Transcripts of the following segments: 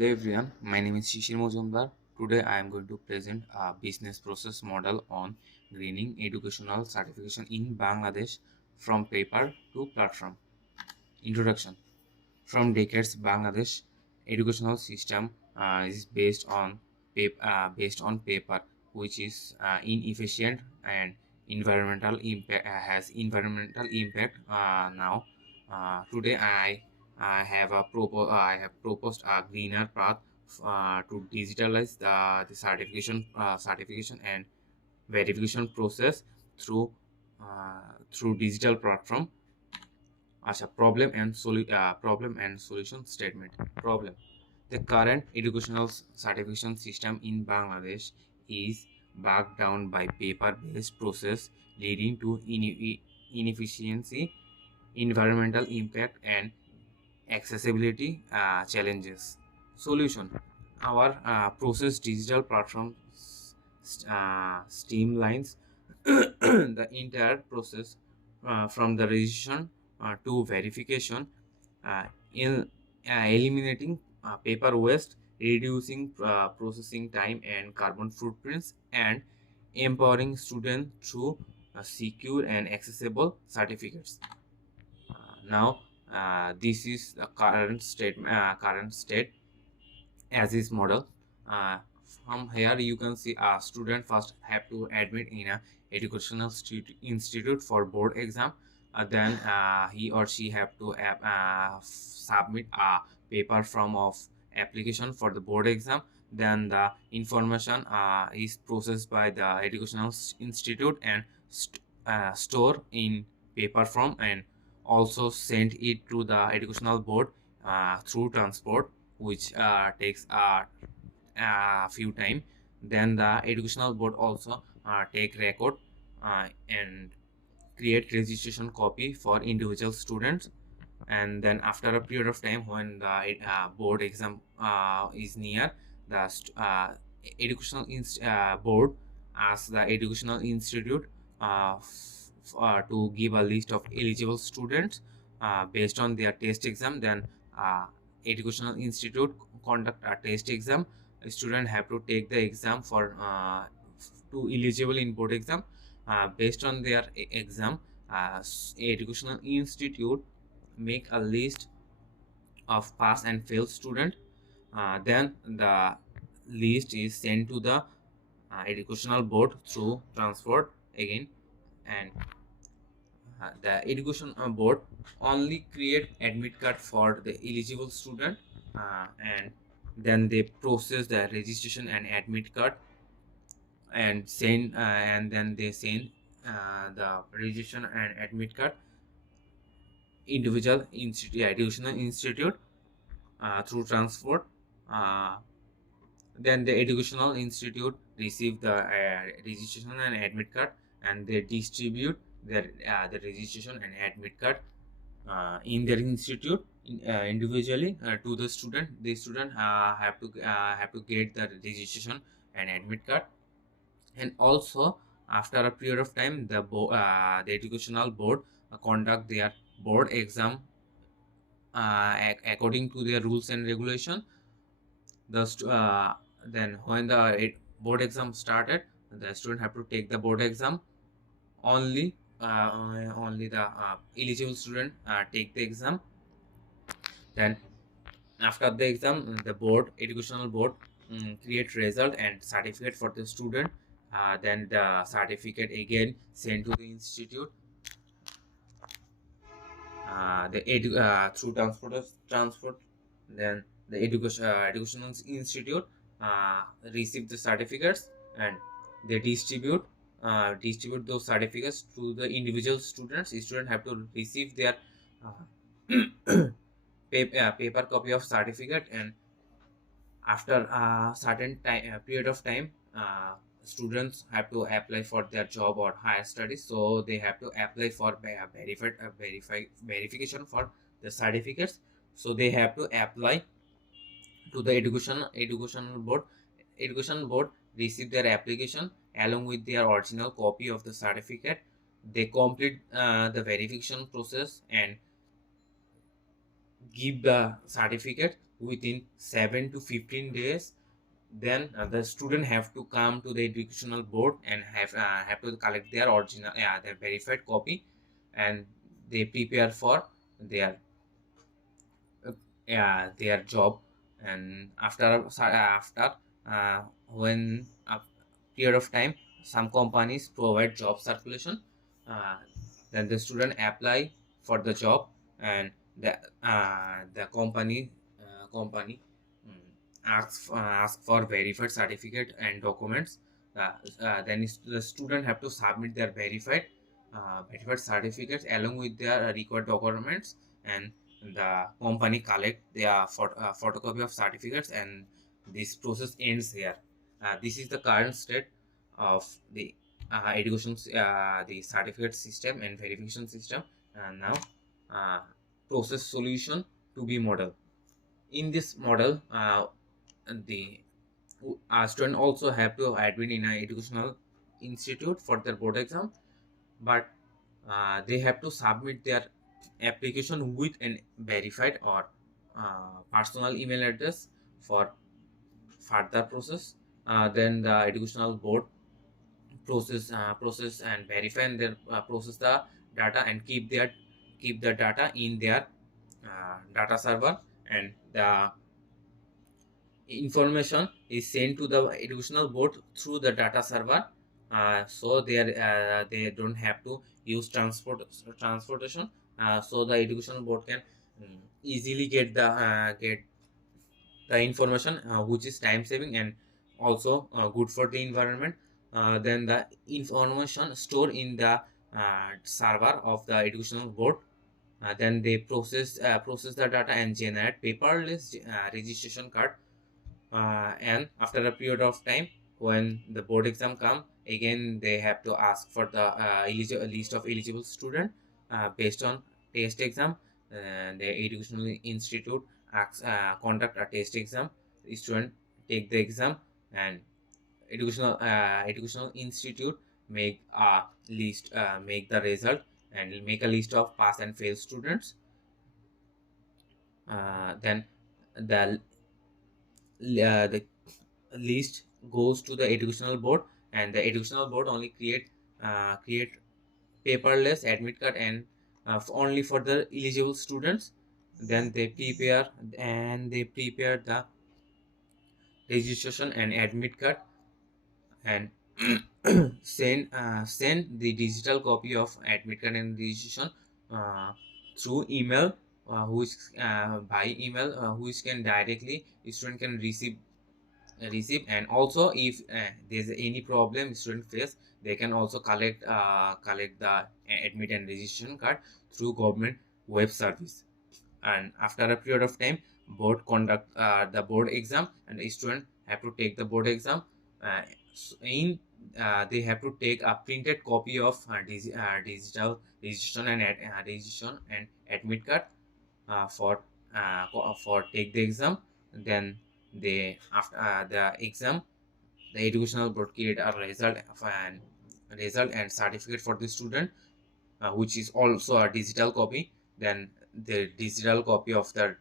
Hello everyone, my name is Shishir Majumder. Today I am going to present a business process model on greening educational certification in Bangladesh from paper to platform. Introduction. From decades, Bangladesh educational system is based on paper, which is inefficient and environmental impact has environmental impact. Today, I have proposed a greener path to digitalize the certification and verification process through digital platform as a problem and solution statement. Problem. The current educational certification system in Bangladesh is bogged down by paper-based process, leading to inefficiency, environmental impact, and accessibility challenges. Solution. Our process digital platform streamlines the entire process from the registration to verification, uh, in eliminating paper waste, reducing processing time and carbon footprints, and empowering students through secure and accessible certificates. Now, this is the current state as is model. Uh, from here, you can see a student first have to admit in a educational institute for board exam. Then he or she have to submit a paper form of application for the board exam. Then the information is processed by the educational institute and store in paper form, and also send it to the educational board through transport, which takes a few time. Then the educational board also take record and create registration copy for individual students. And then after a period of time, when the board exam is near, the board asks the educational institute to give a list of eligible students based on their test exam. Then educational institute conduct a test exam. A student have to take the exam for to eligible in board exam. Based on their exam, educational institute make a list of pass and fail student. Then the list is sent to the educational board through transport again. And the education board only create admit card for the eligible student, and then they process the registration and admit card and then they send the registration and admit card individual educational institute through transport. uh, then the educational institute receive the registration and admit card, and they distribute the registration and admit card in their institute individually to the student. The student have to get the registration and admit card. And also, after a period of time, the educational board conduct their board exam according to their rules and regulation. Then when the board exam started, the student have to take the board exam. Only the eligible student take the exam. Then after the exam, the educational board create result and certificate for the student. Then the certificate again sent to the institute, through transport. Then the educational institute receive the certificates, and they distribute those certificates to the individual students. The student have to receive their paper copy of certificate. And after a certain period of time, students have to apply for their job or higher studies, so they have to apply for verification for the certificates. So they have to apply to the education board receive their application along with their original copy of the certificate. They complete the verification process and give the certificate within 7 to 15 days, then the student have to come to the educational board and have to collect their original, their verified copy, and they prepare for their their job. And after when a period of time, some companies provide job circulation, uh, then the student apply for the job, and the company ask for verified certificate and documents. Then the student have to submit their verified certificates along with their required documents, and the company collect their photocopy of certificates, and this process ends here. This is the current state of the the certificate system and verification system. And now, uh, process solution to be model. In this model, the student also have to admit in an educational institute for their board exam, but they have to submit their application with an verified or personal email address for further process. Then the educational board process and verify, and then process the data and keep the data in their data server, and the information is sent to the educational board through the data server. So they don't have to use transportation. So the educational board can easily get the information, which is time saving and also good for the environment. Then the information stored in the server of the educational board. Then they process the data and generate paperless registration card. And after a period of time, when the board exam come again, they have to ask for the list of eligible student based on test exam. And the educational institute conduct a test exam. The student take the exam, and educational institute make the result, and make a list of pass and fail students. Then the the list goes to the educational board, and the educational board only create paperless admit card, and only for the eligible students. Then they prepare the registration and admit card, and send the digital copy of admit card and registration uh, through email, which by email, which can directly student can receive. And also, if there's any problem student face, they can also collect the admit and registration card through government web service. And after a period of time, board conduct the board exam, and the student have to take the board exam. uh, in They have to take a printed copy of digital registration and registration and admit card for take the exam. Then they after the exam, the educational board create a result and certificate for the student, which is also a digital copy. Then the digital copy of the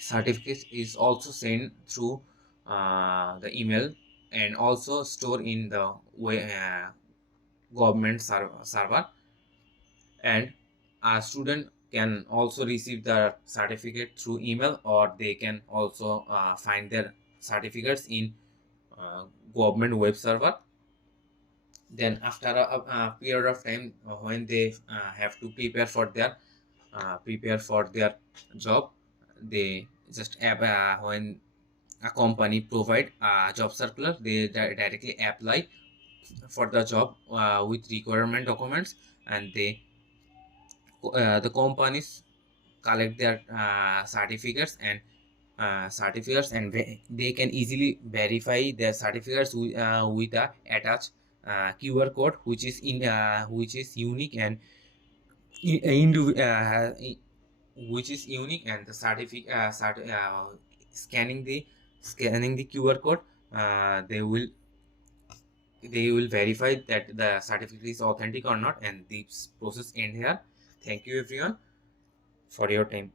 certificate is also sent through the email, and also stored in the government server. And a student can also receive the certificate through email, or they can also find their certificates in uh, government web server. Then after a period of time, when they have to prepare for their job, they just when a company provide a job circular, they directly apply for the job with requirement documents, and the companies collect their certificates, and they can easily verify their certificates with a attached QR code, which is unique and i- indiv- uh, i- which is unique. And the scanning the QR code, uh, they will they will verify that the certificate is authentic or not, and this process end here. Thank you everyone for your time.